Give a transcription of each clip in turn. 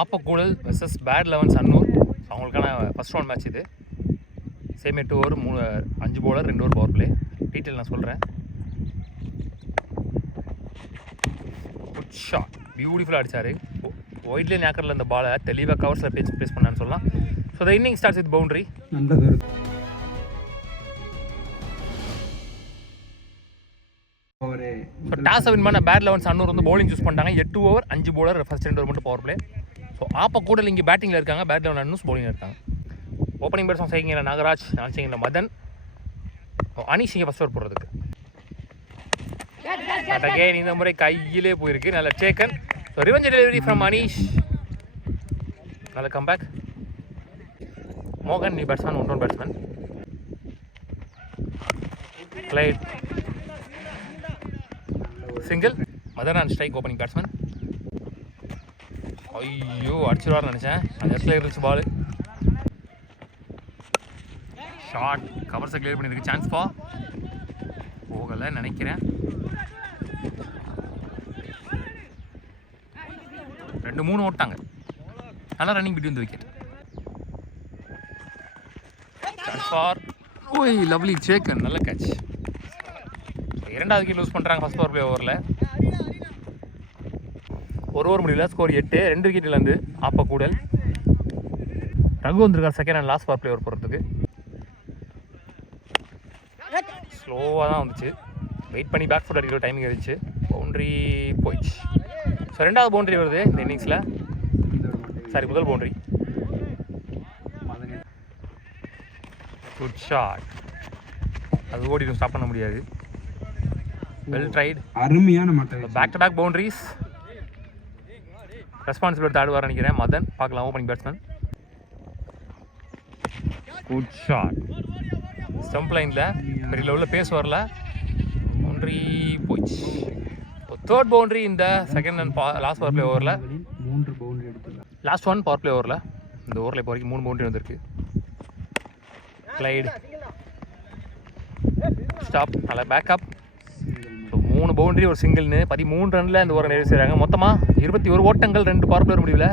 Appakudal versus bad 11 Annur. அவங்களுக்கான first round match இது. Same 8 over 5 bowler 2 over power play. Detail நான் சொல்கிறேன். குட் ஷாட், பியூட்டிஃபுல்லாக அடித்தார். ஒயிட்லேயே நேக்கரில் இந்த பாலை தெளிவாக கவர்ஸில் ப்ளேஸ் பண்ணான்னு சொல்லலாம். So the inning starts with boundary. So டாஸை வின் பண்ண பேட் 11 அன்னூர் வந்து பவுலிங் சூஸ் பண்ணிட்டாங்க. 8 ஓவர் 5 bowler ஃபஸ்ட் 2 ஓவர் மட்டும் பவர் பிளே. ஸோ ஆப்பக்கூடல் இங்கே பேட்டிங்கில் இருக்காங்க, பேட் 11 அன்னூஸ் பவுலிங்கில் இருக்காங்க. ஓப்பனிங் பேட்ஸ்மேன் செய்கிற நாகராஜ், நான் செய்கிற மதன், அனீஷ் இங்கே ஃபஸ்ட் ஓவர் போடுறதுக்கு. பட் அகைன் இந்த முறை கையிலே போயிருக்கு, நல்ல taken. So revenge delivery from Anish, நல்ல கம்பேக். மோகன் நீ batsman, 1 run batsman. Glide single. Madan and strike opening batsman. ஐயோ அடிச்சிருவார்னு நினச்சேன், அந்த இடத்துல இருந்துச்சு பால். ஷார்ட் கவர்ஸை கிளியர் பண்ணியிருக்கு. சான்ஸ் பா போகலை நினைக்கிறேன். 2-3 ஓட்டாங்க. நல்லா running between the wicket. Chance for ஓய் லவ்லி சேக்கன், நல்ல கேட்ச். இரண்டாவது விக்கெட் லூஸ் பண்ணுறாங்க ஃபஸ்ட் பவர் பிளே ஓவரில். 1 ஓவர் முடியல, ஸ்கோர் 8. 2 விக்கெட் இழந்து ஆப்பக்கூடல். ரகு வந்திருக்கார் second and last power play over போடுறதுக்கு. ஸ்லோவாக தான் வந்துச்சு, வெயிட் பண்ணி பேக் ஃபுட் அடிக்கிற டைமிங் இருந்துச்சு. பவுண்ட்ரி போயிடுச்சு. ஸோ 2வது பவுண்ட்ரி வருது இந்த இன்னிங்ஸில். சாரி, முதல் பவுண்ட்ரி. குட் ஷாட், அது ஓடிடும், ஸ்டாப் பண்ண முடியாது. வெல் ட்ரைட், அருமையான மாட்டை. Back to back boundaries. Responsibility ஆடுவார் நினைக்கிறேன் மதன். பார்க்கலாம் opening batsman. Good shot, stump லைனில் பெரிய லெவலில் பேஸ் வரல. பவுண்ட்ரி போயிடுச்சு. தேர்ட் பவுண்ட்ரி இந்த second and last power play ஓவரில். 3 பவுண்டரி எடுத்துக்கலாம். லாஸ்ட் 1 பவர் பிளே ஓவரில். இந்த ஓவரில் இப்போ வரைக்கும் 3 பவுண்டரி வந்திருக்கு. கிளைட் ஸ்டாப், நல்ல பேக்கப். ஸோ 3 பவுண்டரி ஒரு சிங்கிள்னு 13 ரனில் இந்த ஓவரை நிறைவு செய்கிறாங்க. மொத்தமாக 21 ஓட்டங்கள், 2 பவர் பிளே முடிவில்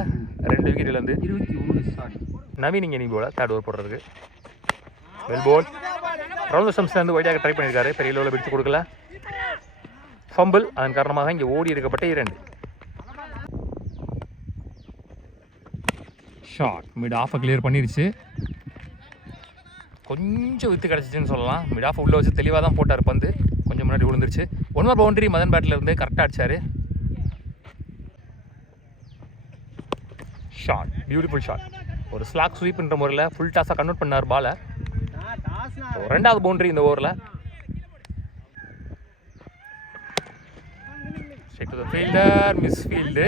2 விக்கெட் இழந்து. 21 நவீன் இங்கே நீ போல தேர்ட் ஓவர் போடுறதுக்கு. வெல் போல். ரவுண்ட் ஸ்டம்ப்ஸ்லேருந்து ஒயிட்டாக ட்ரை பண்ணியிருக்காரு, பெரிய லெவலில் பிடிச்சு கொடுக்கல. ஃபம்பிள், அதன் காரணமாக இங்கே ஓடி எடுக்கப்பட்ட 2. ஷாட் மிட் ஆஃபை கிளியர் பண்ணிருச்சு. கொஞ்சம் வித்து கிடச்சிச்சின்னு சொல்லலாம். மிட் ஆஃப் உள்ளே வச்சு தெளிவாக தான் போட்டார் பந்து, கொஞ்சம் முன்னாடி விழுந்துருச்சு. 1 more பவுண்டரி மதன் பேட்டில் இருந்து கரெக்டாக அடிச்சார். Shot, beautiful shot. ஒரு ஸ்லாக் ஸ்வீப்ன்ற முறையில் ஃபுல் டாஸாக கன்வெர்ட் பண்ணார் பாலை. 2வது பவுண்டரி இந்த ஓவரில். ஃபீல்டர் மிஸ் ஃபீல்டு,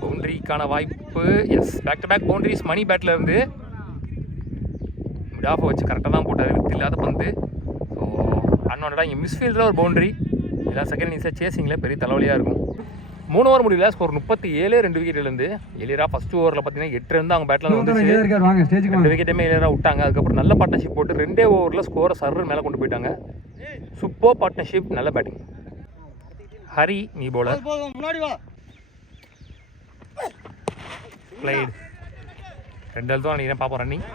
பவுண்டரிக்கான வாய்ப்பு. Yes, back to back boundaries Mani பேட்டில் இருந்து. மிட் ஆஃபை வச்சு கரெக்டாக தான் போட்டார், வித் இல்லாத பந்து. ஸோ அன்வான்டாக இங்கே மிஸ் ஃபீல்டில் ஒரு பவுண்டரி. இதெல்லாம் செகண்ட் இன்னிங்ஸில் சேசிங்கில் பெரிய தலைவலியாக இருக்கும். 3 ஓவர் முடியல, ஸ்கோர் 37. 2 விக்கெட் இருந்து. எலியரா ஃபஸ்ட் ஓவரில் பார்த்தீங்கன்னா 8 ரன் தான் அவங்க பேட்டில் வந்துச்சு. 2 விக்கெட்டுமே எலியரா விட்டாங்க. அதுக்கப்புறம் நல்ல பார்ட்னர்ஷிப் போட்டு 2 ஓவரில் ஸ்கோரை சர்ரு மேலே கொண்டு போயிட்டாங்க. சூப்பர் பார்ட்னர்ஷிப், நல்ல பேட்டிங். ஹரி நீ போலர். பிளேட் 2 தான் நினைக்கிறேன், பார்ப்போம். ரன்னிங்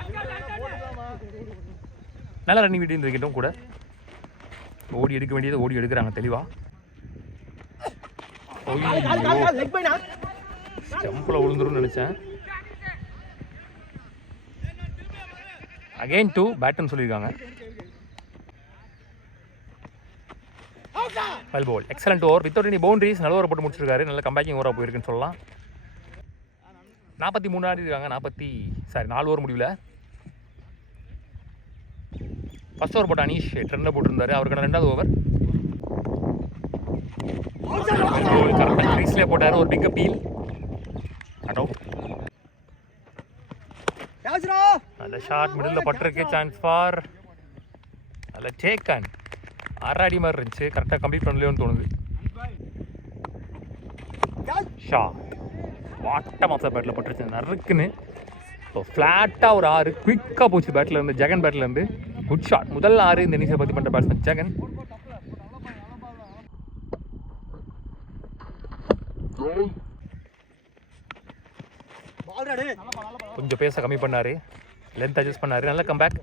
நல்ல ரன்னிங் விட்டு இந்த விக்கெட்டும் கூட. ஓடி எடுக்க வேண்டியது ஓடி எடுக்கிறாங்க தெளிவாக. ஸ்டம்பில் விழுந்துருன்னு நினச்சேன். அகெயின் 2 பேட்டுன்னு சொல்லியிருக்காங்க. Well ball, excellent over without any boundaries. நல்ல ஓவர் போட்டு முடிச்சிருக்காரு. நல்ல கம்பேக்கிங் ஓவராக போயிருக்குன்னு சொல்லலாம். 43 ஆடி இருக்காங்க. 4 ஓவர் முடிவில். ஃபர்ஸ்ட் ஓவர் போட்ட அனீஷ் 8 ரன்னில் போட்டிருந்தாரு. அவருக்கான 2வது ஓவர். கரெக்டாக கிரீஸ்லேயே போட்டார். ஒரு பிக் அப்பீல். நல்ல ஷார்ட் மிடில் பட்டிருக்கு. சான்ஸ் ஃபார், நல்ல டேக்கன். ஆறாடி மாதிரி இருந்துச்சு, கரெக்டாக கம்ப்ளீட் பண்ணலையோன்னு தோணுது. ஷா வாட்டம் ஆஃப் த பேட்டில் பட்டுருச்சு நறுக்குன்னு. ஸோ ஃப்ளாட்டாக ஒரு 6 குயிக்காக போச்சு பேட்டில் இருந்து, ஜெகன் பேட்டில் இருந்து. குட் ஷாட், முதல் 6 இந்த இன்னிங்ஸை பற்றி பண்ணுற பேட்ஸ்மேன் ஜெகன். கொஞ்சம் பேச கம்மி பண்ணார், லென்த் அட்ஜஸ்ட் பண்ணார். நல்ல கம்பேக்.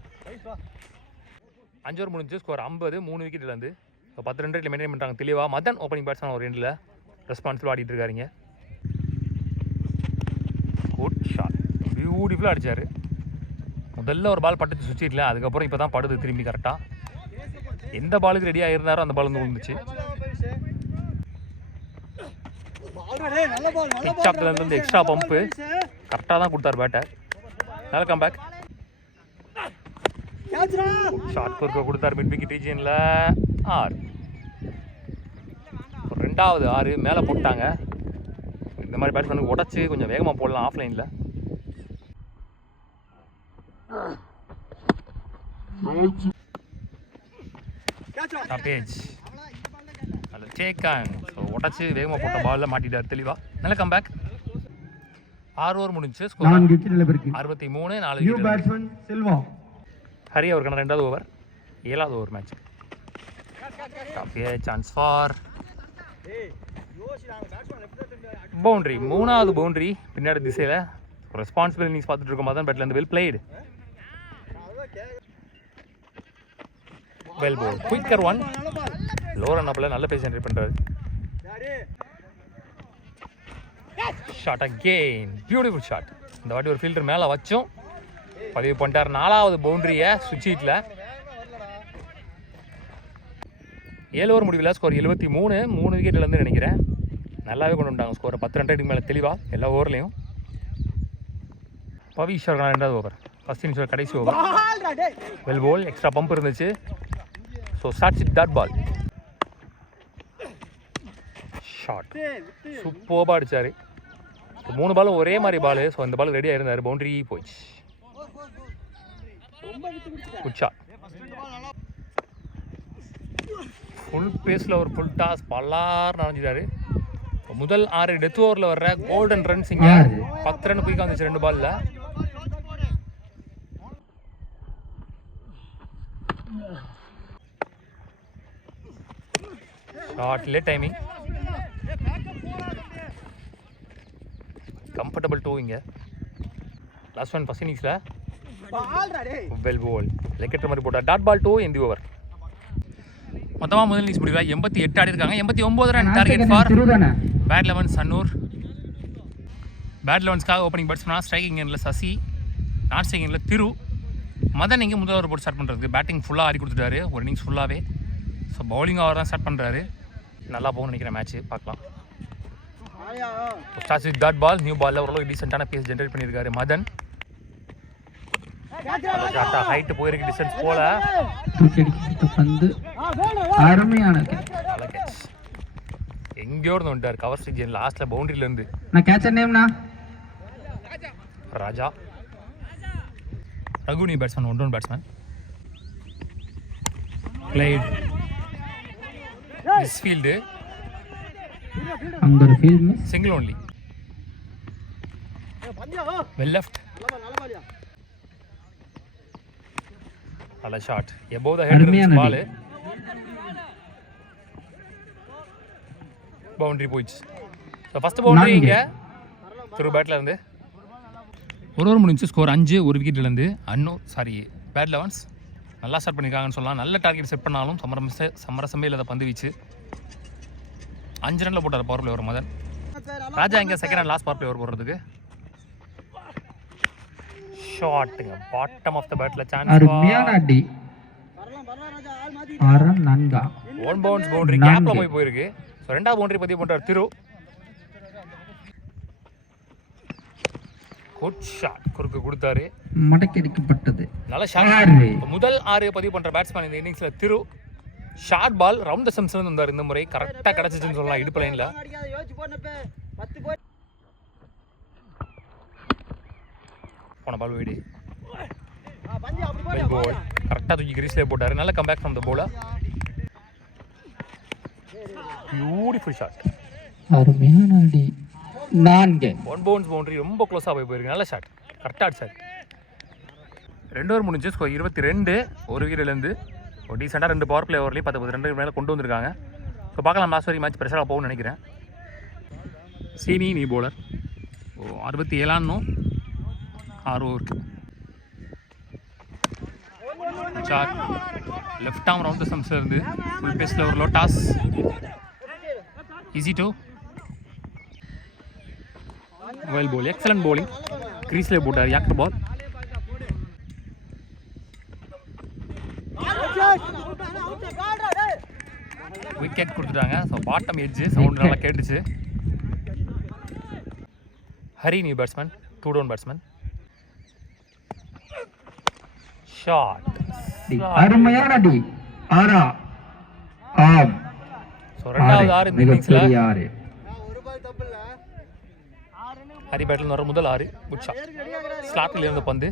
5 ஓவர் முடிஞ்சு ஸ்கோர் 50, 3 விக்கெட்லேருந்து. இப்போ 10 ரன் ரேட்டில் மெயின்டைன் பண்ணுறாங்க தெளிவாக. மதன் ஓப்பனிங் பேட்ஸ்மேன் ஒரு எண்டில் ரெஸ்பான்சிபிள் ஆடிட்டு இருக்காருங்க. குட் ஷாட், பியூட்டிஃபுல்லாக அடித்தார். முதல்ல ஒரு பால் பட்டுச்சு சுவிட்சில், அதுக்கப்புறம் இப்போ தான் படுது திரும்பி கரெக்டாக. எந்த பாலுக்கு ரெடியாக இருந்தாரோ அந்த பால் வந்து விழுந்துச்சு. பிச்சாப்லேருந்து எக்ஸ்ட்ரா பம்பு கரெக்டாக தான் கொடுத்தார் பேட்டை. நல்ல கம்பேக். ஷார்ட் குறுக்க கொடுத்தார் மிட் விக்கெட் ரீஜியனில். 6, ரெண்டாவது 6 மேலே போட்டாங்க. இந்த மாதிரி பேட்ஸ்மேனுக்கு உடச்சி கொஞ்சம் வேகமாக போடலாம் ஆஃப்லைனில். அதில் டேக்கான் உடச்சி வேகமாக போட்ட பாலில் மாட்டிட்டார் தெளிவாக. நல்ல கம்பேக். 6 ஓவர் முடிஞ்சு ஸ்கோர் 63, 4 விக்கெட். ஹரி அவருக்கான 2வது ஓவர், 7வது over match. Chance for boundary, 3வது பவுண்ட்ரி பின்னாடி திசையில். ரெஸ்பான்சிபிள் இன்னிங்ஸ் பார்த்துட்டு இருக்கும் போது தான் பேட்லேருந்து well played. Well bowled quicker 1 low run அப்பில் நல்ல பேஸ் ஜென்ரேட் பண்ணுறாரு. Shot again, beautiful shot. இந்த வாட்டி ஒரு ஃபீல்டர் மேலே வச்சும் பதிவு பண்ணிட்டார். 4வது பவுண்டரியை சுவிட்சில். 7 ஓவர் முடிவில் ஸ்கோர் 73, 3 விக்கெட்லேருந்து நினைக்கிறேன். நல்லாவே கொண்டு வந்துட்டாங்க ஸ்கோரை. 10 ரன் ரேட்டுக்கு மேலே தெளிவாக எல்லா ஓவர்லேயும். பவிஷர் 2வது ஓவர், ஃபர்ஸ்ட் இன்னிங்ஸோட கடைசி over. Well bowled, extra bump இருந்துச்சு. So starts with that ball. Shot சூப்பராக அடித்தார். 3 பாலும் ஒரே மாதிரி பால். ஸோ அந்த பால் ரெடியாக இருந்தார். பவுண்டரி போயிடுச்சு. Good shot. ஃபுல் பேஸில் ஒரு ஃபுல் டாஸ் பல்லார் நடந்துட்டாரு. முதல் 6 டெத் ஓவரில் வர்ற கோல்டன் ரன்ஸ் இங்கே 10 ரன் குயிக்காக வந்துச்சு 2 பாலில். ஷார்ட்லே டைமிங் கம்ஃபர்டபுள் 2 இங்கே. லாஸ்ட் ஒன் ஃபர்ஸ்ட் இன்னிங்ஸில் வெல் போல் லெக்கெட் மாதிரி போட்டார். டாட் பால் 2 இந்த ஓவர். மொத்தமாக முதல் இன்னிங்ஸ் முடிவில் 88 ஆடி இருக்காங்க. 89 run target for bat elevens Annur. Bat லெவன்ஸ்க்காக ஓப்பனிங் பேட்ஸ்மேனாக ஸ்ட்ரைக்கிங் எண்ணில் சசி, நான் ஸ்ட்ரைக்கிங் எண்ணில் திரு. மதன் இங்கே முதல் ஓவர் போட்டு ஸ்டார்ட் பண்ணுறதுக்கு பேட்டிங் ஃபுல்லாக ஆடி கொடுத்துட்டாரு ஒரு இன்னிங்ஸ் ஃபுல்லாகவே. ஸோ பவுலிங் அவர் தான் ஸ்டார்ட் பண்ணுறாரு. நல்லா போகணும்னு நினைக்கிறேன் மேட்ச்சு, பார்க்கலாம். Starts with dot ball. New பாலில் ஓரளவுக்கு டீசெண்டான பேஸ் ஜென்ரேட் பண்ணியிருக்காரு மதன். ஹைட்டு போயிருக்கு, டிஸ்டன்ஸ் போல. அருமையான எங்கேயோ இருந்து வந்துட்டார் கவர் ஸ்ட்ரிக் லாஸ்ட்ல பவுண்டரியில இருந்து. Raja Raguni batsman, 1 run batsman. Played miss field, அங்க ஒரு field miss, single only. Well left, நல்ல shot above the head ball. Boundary போயிடுச்சு. ஸோ ஃபர்ஸ்ட் பவுண்டரி இங்கே திரு பேட்டில் இருந்து. ஒரு ஓவர் முடிஞ்சு ஸ்கோர் 5, 1 விக்கெட்லேருந்து. பேட் லெவன்ஸ் நல்லா ஸ்டார்ட் பண்ணியிருக்காங்கன்னு சொல்லலாம். நல்ல டார்கெட் செட் பண்ணாலும் சமரசமே இல்லாத பந்து வீச்சு. 5 ரனில் போட்டார் power play over Madan. Raja இங்கே second and last power play over போடுறதுக்கு. ஷாட்டுங்க பாட்டம் ஆஃப் த பேட்டில் சான்ஸ். ஒன் பவுன்ஸ் பவுண்டரி கேப்ல போயிருக்கு. ஸோ 2வது பவுண்டரி பதிவு பண்ணுறார் திரு. குட் ஷாட், குறுக்கு கொடுத்தாரு, மடக்கடிக்கப்பட்டது. நல்ல ஷாட். முதல் 6 பதிவு பண்ற பேட்ஸ்மேன் இந்த இன்னிங்ஸ்ல திரு. ஷார்ட் பால் ரவுண்ட் த ஸ்டம்ப்ஸ்ல இருந்து வந்தார். இந்த முறை கரெக்டா கிடைச்சிச்சுன்னு சொல்லலாம் இடுப்பு லைன்ல. போன பால் வீடு கரெக்டா தூக்கி கிரீஸ்ல போட்டாரு. நல்ல comeback from the bowler. Beautiful shot, அருமையான அடி. 4 ஒன் பவுன்ஸ் பவுண்டரி ரொம்ப க்ளோஸாக போயிருக்கு. நல்ல ஷாட், கரெக்டாக அடிச்சார். 2 ஓவர் முடிஞ்சு ஸ்கோர் 22, 1 விக்கெட்லேருந்து. ஒரு டீசெண்டாக 2 பவர் பிளே ஓவர்லேயும் 10 ரன் மேலே கொண்டு வந்திருக்காங்க. ஸோ பார்க்கலாம் லாஸ்ட் வரைக்கும் மேட்ச் ப்ரெஷராக போகும்னு நினைக்கிறேன். சீனி நீ போலர். 67 ஆடணும் 6 ஓவருக்கு. Sir left arm round the ஸ்டம்ப்ஸ்ல இருந்து ஃபுல் பேஸில் ஒரு low toss. Easy to well ball, excellent bowling. கிரீஸில் போட்டார் யாக்கர் பால். விக்கெட் கொடுத்துட்டாங்க. ஸோ பாட்டம் எட்ஜு சவுண்ட் நல்லா கேட்டுச்சு. Hari new batsman, 2 down batsman. Shot அருமையான டி. ஆரா ஆம். ஸோ ரெண்டாவது 6 இந்த இன்னிங்ஸில் ஆறு. ஹரி பேட்டில் வர முதல் 6 குட் ஷாட். ஸ்லாப்பில் இருந்த பந்து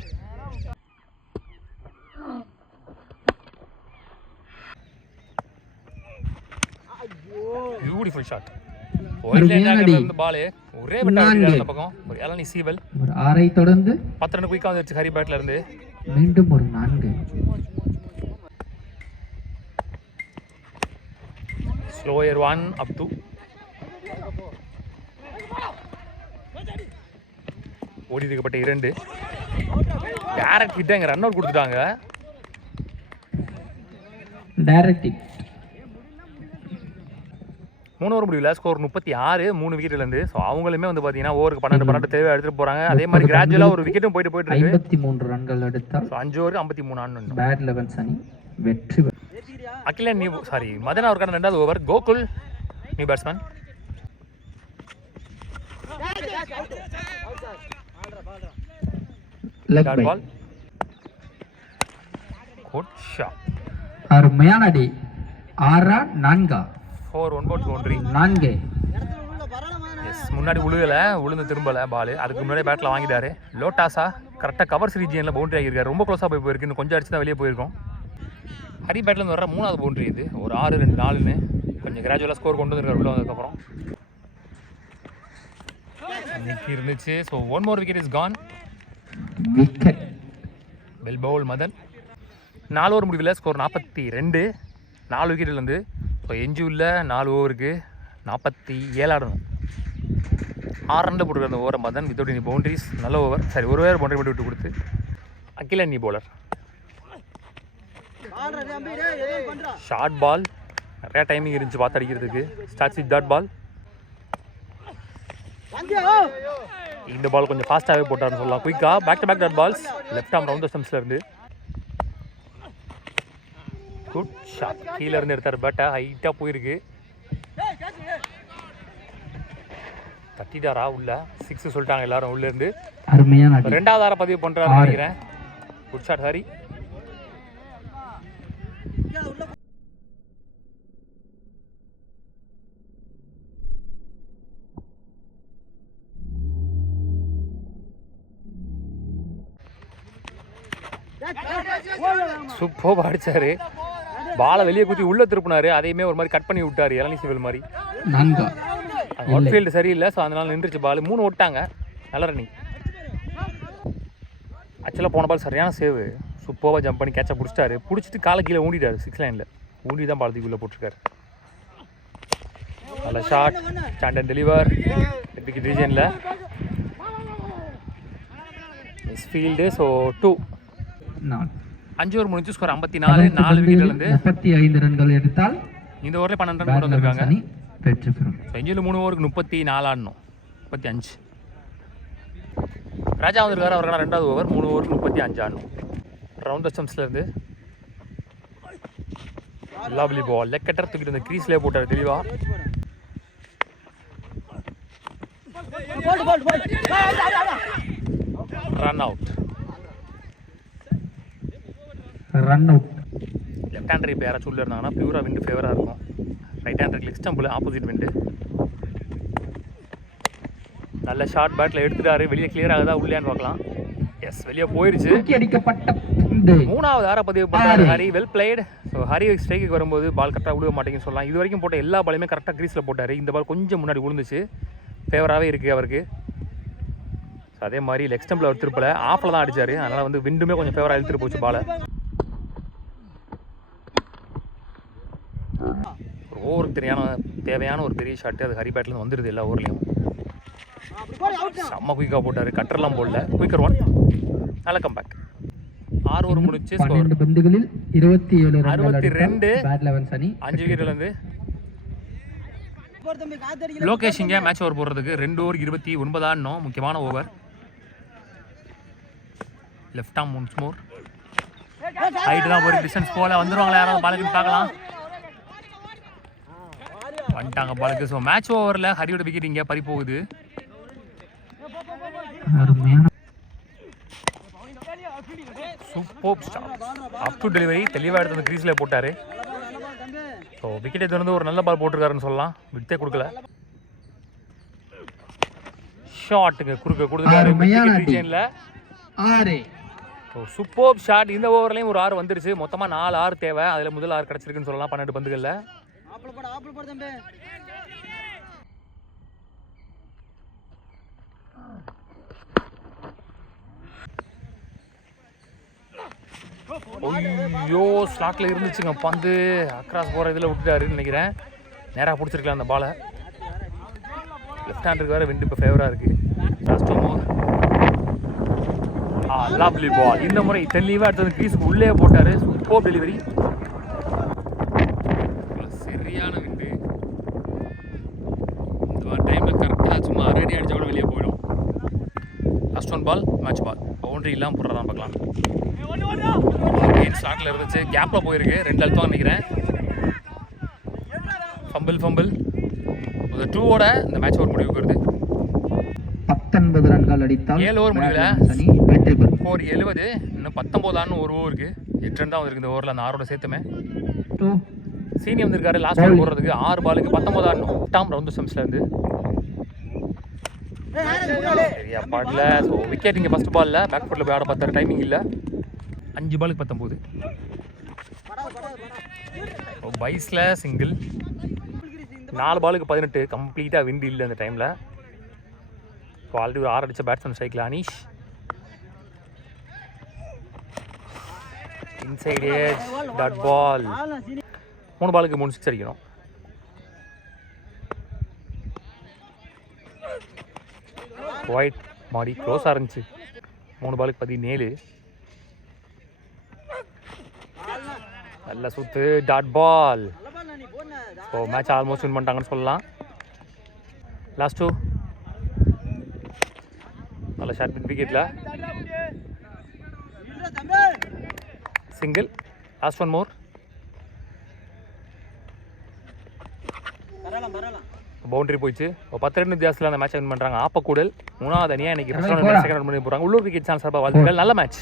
பியூட்டிஃபுல் ஷாட். இருந்த பால் ஒரே அந்த பக்கம் ஒரு இளநீ சீவல். ஒரு 6 தொடர்ந்து 10 ரன் குயிக்காக வந்துருச்சு ஹரி பேட்ல இருந்து. மீண்டும் ஒரு 4. ஸ்லோயர் 1 அப் டு ஓடி இருக்கப்பட்ட 2 டைரக்ட் ஹிட். அங்கே ரன் அவுட் கொடுத்துட்டாங்க. Direct hit. 3 ஓவர் முடியல. ஸ்கோர் 36, 3 விக்கெட்லேருந்து. ஸோ அவங்களுமே வந்து பார்த்தீங்கன்னா ஓவருக்கு 12 தேவை எடுத்துகிட்டு போகிறாங்க. அதே மாதிரி கிராஜுவலாக ஒரு விக்கெட்டும் போயிட்டு இருக்கு. 53 ரன்கள் எடுத்தால் 5 ஓவருக்கு 53 ஆடணும். பேட் லெவன்ஸ் அணி வெற்றி. அகிலன் நியூ மதன் அவருக்கான 2வது ஓவர். Gokul new batsman. Ball good shot. அருமையான அடி. 6 4 4 1 பவுண்டரி 4. முன்னாடி உளுந்து திரும்பலை பால். அதுக்கு முன்னாடியே பேட்டில் வாங்கிட்டாரு. லோட்டாஸா கரெக்டாக கவர்ஸ் ரீஜியனில் பவுண்டரி ஆகியிருக்காரு. ரொம்ப க்ளோஸாக போயிருக்கு. இன்னும் கொஞ்சம் அடிச்சு தான் வெளியே போயிருக்கோம். ஹரி பேட்லேருந்து வர 3வது பவுண்டரி இது. ஒரு 6 2 4ன்னு கொஞ்சம் கிராஜுவலாக ஸ்கோர் கொண்டு வந்துருக்காரு உள்ள வந்ததுக்கப்புறம். இன்னைக்கு இருந்துச்சு. So 1 more wicket is gone. Well bowl Madan. 4 over முடிவில் ஸ்கோர் 42, 4 விக்கெட்லேருந்து. ஸோ எஞ்சி உள்ள 4 ஓவருக்கு 47 ஆடணும். 6 ரனில் போட்டுருக்க அந்த ஓவரை மதன் வித்தவுட் எனி பவுண்டரிஸ். நல்ல ஓவர். சரி, ஒரு ஓவர் பவுண்டரி மட்டும் விட்டு கொடுத்து அகிலன் நீ பவுலர். ஷார்ட் பால் நிறையா டைமிங் இருந்துச்சு பார்த்து அடிக்கிறதுக்கு. Starts with dot ball. இந்த பால் கொஞ்சம் ஃபாஸ்ட்டாகவே போட்டார்னு சொல்லலாம். குயிக்காக back to back dot balls. Left arm round the ஸ்டம்ப்ஸ்ல இருந்து குட் ஷாட். கீழே இருந்து எடுத்தார். பேட்டை ஹைட்டாக போயிருக்கு. தட்டிட்டாரா உள்ள 6 சொல்லிட்டாங்க எல்லாரும் உள்ள இருந்து. அருமையான 2வது 6 பதிவு பண்றாருன்னு நினைக்கிறேன். Good shot Hari. சூப்பராக அடிச்சாரு. பாலை வெளியே குத்தி உள்ள திருப்பினாரு. அதையுமே ஒரு மாதிரி கட் பண்ணி விட்டாரு இளநீ சிவில் மாதிரி. அவுட் ஃபீல்டு சரியில்லை. ஸோ அதனால நின்றுச்சு பால். 3 ஓட்டாங்க. நல்ல ரன்னிங். ஆக்சுவலாக போன பால் சரியான சேவ். சூப்பராக ஜம்ப் பண்ணி கேட்சை பிடிச்சிட்டாரு. பிடிச்சிட்டு காலை கீழே ஊண்டிட்டாரு. 6 லைனில் ஊண்டி தான் பாலத்துக்குள்ளே போட்டிருக்காரு. நல்ல shot. Stand and deliver. Wicket ரீஜனில் மிஸ் ஃபீல்டு. ஸோ 2. 5 ஓவர் முடிஞ்சு ஸ்கோர் 54, 4 விக்கெட்லேருந்து 35 ரன்கள் எடுத்தால் இந்த ஓவரில் 12 ரன் கொண்டு வந்திருக்காங்க. வெற்றி பெறும். எஞ்சில் 3 ஓவருக்கு 34 ஆடணும். 35. ராஜா வந்திருக்காரு. அவருக்கான 2வது ஓவர். 3 ஓவருக்கு 35 ஆடணும். ரவுண்ட் த ஸ்டம்ப்ஸ்லேருந்து லவ்லி பால். லெக் கட்டர் தூக்கிட்டு வந்து க்ரீஸ்லேயே போட்டார் தெளிவா. Run out. லெஃப்ட் ஹேண்டர் இப்போ யாராச்சும் உள்ள இருந்தாங்கன்னா பியூராக விண்டு ஃபேவராக இருக்கும். ரைட் ஹேண்டருக்கு லெக் ஸ்டம்பில் ஆப்போசிட் விண்டு. நல்ல ஷார்ட் பேட்டில் எடுத்துட்டாரு. வெளியே கிளியர் ஆகுதா உள்ளேன்னு பார்க்கலாம். எஸ், வெளியே போயிடுச்சு. 3வது 6 பதிவு பண்ணுறாரு Hari. Well plate. So Hari strike வரும்போது பால் கரெக்டாக விழுக மாட்டேங்குன்னு சொல்லலாம். இது வரைக்கும் போட்ட எல்லா பாலுமே கரெக்டாக க்ரீஸில் போட்டார். இந்த பால் கொஞ்சம் முன்னாடி விழுந்துச்சு. ஃபேவராகவே இருக்குது அவருக்கு. ஸோ அதே மாதிரி லெக் ஸ்டம்பில் அவர் திருப்பலை ஆஃபில் தான் அடித்தார். அதனால் வந்து விண்டுமே கொஞ்சம் ஃபேவராக இழுத்துட்டு போச்சு பாலை. ஓவருக்கு தேவையான ஒரு பெரிய ஷாட்டு அது ஹரி பேட்லேருந்து வந்துடுது எல்லா ஓவர்லேயும். செம்ம குயிக்காக போட்டார், கட்டர்லாம் போடல, குயிக்கர் ஒன், நல்ல கம்பேக். 6 ஓவர் முடிச்சு ஸ்கோர் 12 பந்துகளில் 27 ரன்கள் 62. பேட் லெவன்ஸ் அணி 5 விக்கெட்லேருந்து லோகேஷ் இங்கே மேட்ச் ஓவர் போடுறதுக்கு 2 ஓவர் 29 ஆடணும். முக்கியமான over. Left arm once more, height தான் ஒரு டிஸ்டன்ஸ் போல வந்துடுவாங்களா யாராவது பாலுக்குன்னு பார்க்கலாம். வந்துட்டாங்க பாலுக்கு. ஸோ மேட்ச் ஓவரில் ஹரியோட விக்கெட் இங்கே பறி போகுது. அருமையான super star, up to delivery தெளிவாக எடுத்து அந்த க்ரீஸில் போட்டார். ஸோ விக்கெட்டை திறந்து ஒரு நல்ல பால் போட்டிருக்காருன்னு சொல்லலாம். விட்டே கொடுக்கல, ஷாட்டுக்கு குறுக்க கொடுத்துருக்காரு. 6. So super shot. இந்த ஓவர்லேயும் ஒரு 6 வந்துருச்சு. மொத்தமாக 4 6 தேவை. அதில் முதல் 6 கிடச்சிருக்குன்னு சொல்லலாம் 12 பந்துகளில். ஐயோ ஸ்லாட்டில் இருந்துச்சுங்க பந்து. அக்ராஸ் போகிற இதில் விட்டுட்டாருன்னு நினைக்கிறேன். நேராக பிடிச்சிருக்கலாம் அந்த பாலை. லெஃப்ட் ஹேண்டருக்கு வேறு விண்டு இப்போ ஃபேவராக இருக்குது. Lovely ball. இந்த முறை தெளிவாக எடுத்தது க்ரீஸுக்கு உள்ளே போட்டார். Super delivery. சரியான விண்டு. இந்த டைமில் கரெக்டாக சும்மா அரடி அடித்தா கூட வெளியே போயிடும். Last one ball, match ball. Boundary இல்லாமல் போடுறதான் பார்க்கலாம். ஸ்லாட்டில் இருந்துச்சு, கேப்பில் போயிருக்கு. 2 அழுத்தம் நினைக்கிறேன். ஃபம்பிள் 2ஓட இந்த மேட்ச் ஓவர் முடிவுக்கு வருது. 19 ரன்கள் அடித்தால் 7 ஓவர் முடிவில் அணி வெற்றி பெறும். ஸ்கோர் 70. இன்னும் 19 ஆன்னு ஒரு ஓவருக்கு 8 ரன் தான் வந்திருக்கு இந்த ஓவரில். அந்த 6ஓட சேர்த்துமே 2. சீனி வந்திருக்காரு லாஸ்ட் ஓவர் போடுறதுக்கு. 6 பாலுக்கு 19 ஆடணும். டாம் ரவுண்ட் சம்ஸ்லேருந்து சரியா பாடல. ஸோ விக்கெட் இங்கே ஃபஸ்ட் பாலில் பேக் ஃபுட்டில் போய் ஆட பார்த்தாரு. டைமிங் இல்லை. 5 பாலுக்கு 19. பைஸில் சிங்கிள். 4 பாலுக்கு 18. கம்ப்ளீட்டாக விண்டு இல்லை அந்த டைமில். இப்போ ஆல்ரெடி ஒரு 6 அடித்த பேட்ஸ்மேன் ஸ்ட்ரைக்கில் Aneesh. Inside edge dot ball. 3 பாலுக்கு 3 6 அடிக்கணும். ஒயிட் மாடி க்ளோஸாக இருந்துச்சு. 3 பாலுக்கு 17. நல்ல சுத்து, dot ball. So match almost win பண்ணிட்டாங்கன்னு சொல்லலாம். லாஸ்ட் 2 நல்ல ஷாட் மிட் விக்கெட்டில் single. Last one more. Boundary போயிடுச்சு. 10 ரன் வித்தியாசத்தில் அந்த மேட்ச் வின் பண்ணுறாங்க. ஆப்பக்கூடல் 3வது அணியாக இன்னைக்கு செகண்ட் ரன் பண்ணி போகிறாங்க. உள்ளூர் கிரிக்கெட் சேனல் சார்பாக வாழ்த்துக்கள். நல்ல மேட்ச்.